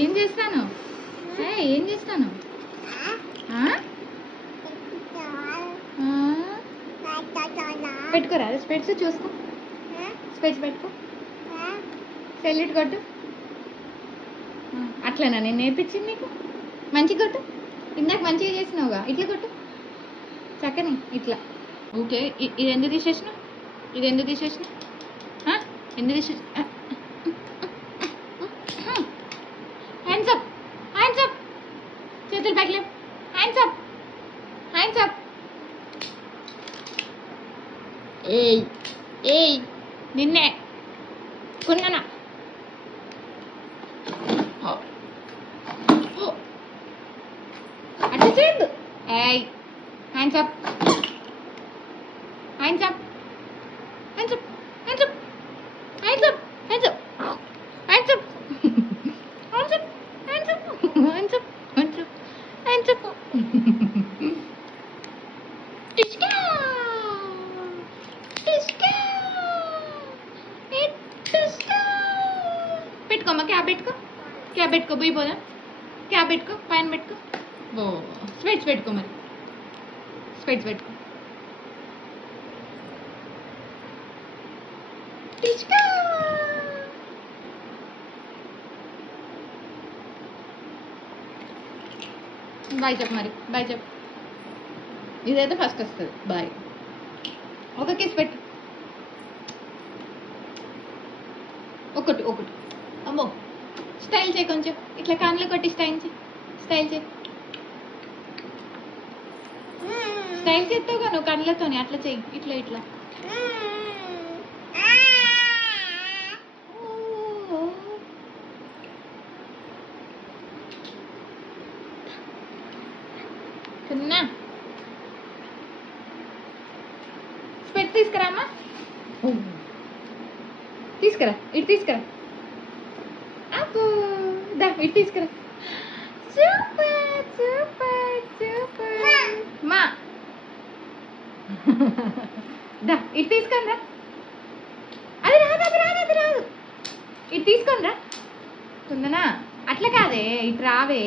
ఏం చేస్తాను? ఏం చేస్తాను? పెట్టుకోరా స్పెట్స్ చూసుకో. స్పెట్స్ పెట్టుకో. సెల్యూట్ కొట్టు. అట్లనా నేను నేర్పించింది నీకు? మంచిగా కొట్టు. ఇందాక మంచిగా చేసినావుగా, ఇట్లా కొట్టు చక్కని ఇట్లా. ఓకే, ఇది ఎందుకు తీసేసినావు? ఇది ఎందుకు తీసేసినావు? ఎందుకు తీసేసి? హ్యాండ్స్ అప్, హ్యాండ్స్ అప్, చేతులు పైకి లేపు. Hands up, hands up. ఏయ్ ఏయ్ నిన్నే కొన్నానా? అట్లా చేయద్దు. ఏయ్ hands up, hands up, hands up, hands up, hands up, hands up, hands up, hands up, hands up, hands up, hands up, hands up. టిష్కా టిష్కా టిష్కా. పెట్టుకోమ్మా, క్యాబ్ పెట్టుకో, క్యాబ్ పెట్టుకో, పోయి పోదా. క్యాబ్ పెట్టుకో, పైన పెట్టుకో. ఓ స్పెట్స్ పెట్టుకో, మరి స్పెట్స్ పెట్టుకో. టిష్కా. బాయ్ చెప్పు, మరి బాయ్ చెప్పు. ఇదైతే ఫస్ట్ వస్తుంది బాయ్. ఒక కిస్ పెట్టు. ఒకటి ఒకటి. అమ్మో, స్టైల్ చేయి కొంచెం. ఇట్లా కాన్లో కొట్టి స్టైల్ చేయి, స్టైల్ చేయి. స్టైల్ చేస్తావుగా నువ్వు కళ్ళతోని. అట్లా చెయ్యి, ఇట్లా ఇట్లా. చిన్న స్పెట్స్ తీసుకురా అమ్మా. తీసుకురా, ఇటు తీసుకురా. అబ్బో దా, ఇటు తీసుకురా. సూపర్ సూపర్ సూపర్ మా. దా ఇటు తీసుకొని రా. అది రాదు, అది రాదు, అది రాదు. ఇటు తీసుకొని రా. కుందనా అట్లా కాదే, ఇటు రావే.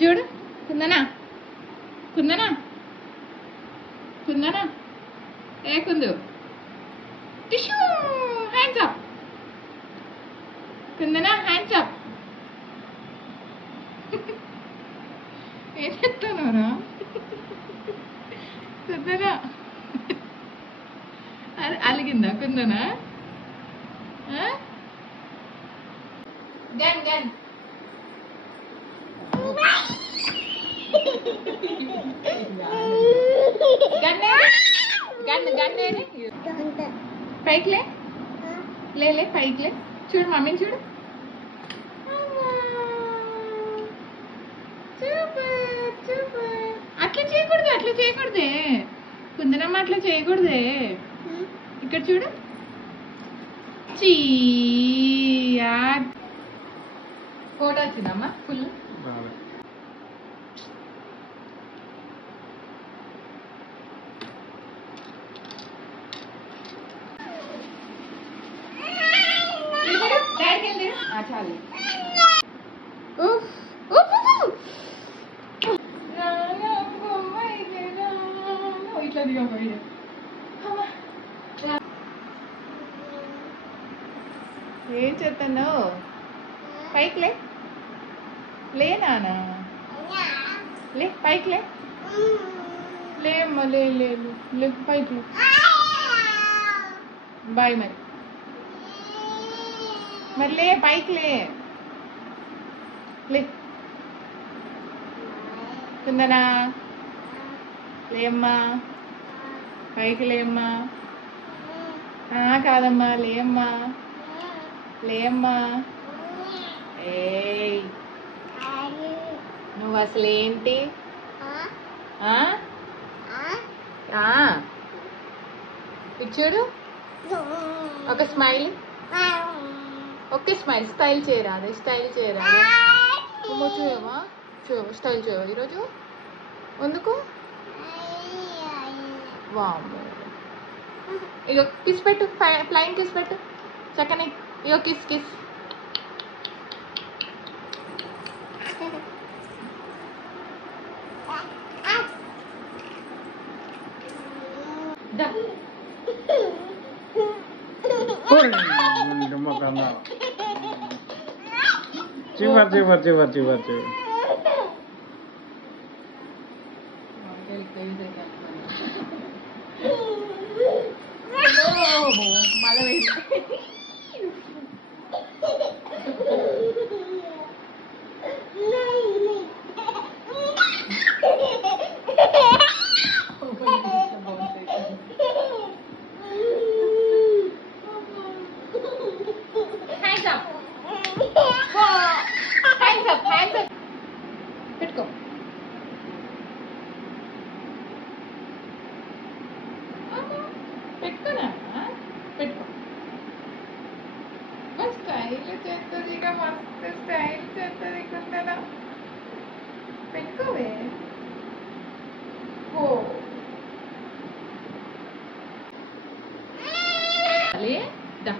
చూడు కుందనా, కుందనా, కుందనా. ఏ కుందు tissue. Hands up Kundana, hands up. ఏం చెప్తున్నారా కుందనా? అలిగిందా కుందనా? గన్ గన్ పైకి లే, లే లే పైకి లే. చూడు మమ్మీని చూడు. Super super. అట్లా చేయకూడదు, అట్లా చేయకూడదే కుందనమ్మ, అట్లా చేయకూడదే. ఇక్కడ చూడు. ఫోటో వచ్చిందమ్మా ఫుల్. చాలు. ఇట్లా దిగ. ఏం చెప్తున్నావు? పైకి లే, లే నానా, లే పైకి లే. లే అమ్మా, లే లే లే పైకి లే. బాయ్ మరి, మరి లే పైకి లే. లే కుందనా, లేమ్మా పైకి లేమ్మా. కాదమ్మా, లేమ్మా లేమ్మా. ఏయ్ నువ్వు అసలు ఏంటి? ఇటు చూడు, ఒక స్మైల్, ఓకే స్మైల్. స్టైల్ చేయరాదు, స్టైల్ చేయరాదు. అమ్మో చేయవా, స్టైల్ చేయవా ఈరోజు? ఎందుకు? వామ్మో. ఇగో కిస్ పెట్టు, ఫ్లైంగ్ కిస్ పెట్టు చక్కని. ఇగో కిస్ కిస్. చివరి చివరి చివరి చివరి చివరి మళ్ళీ పెట్టుకో. పెట్టుకోనా, పెట్టుకో. స్టైల్ చేస్తుంది ఇక, మస్తు స్టైల్ చేస్తుంది కుందన. పెట్టుకోవే. ఓ దా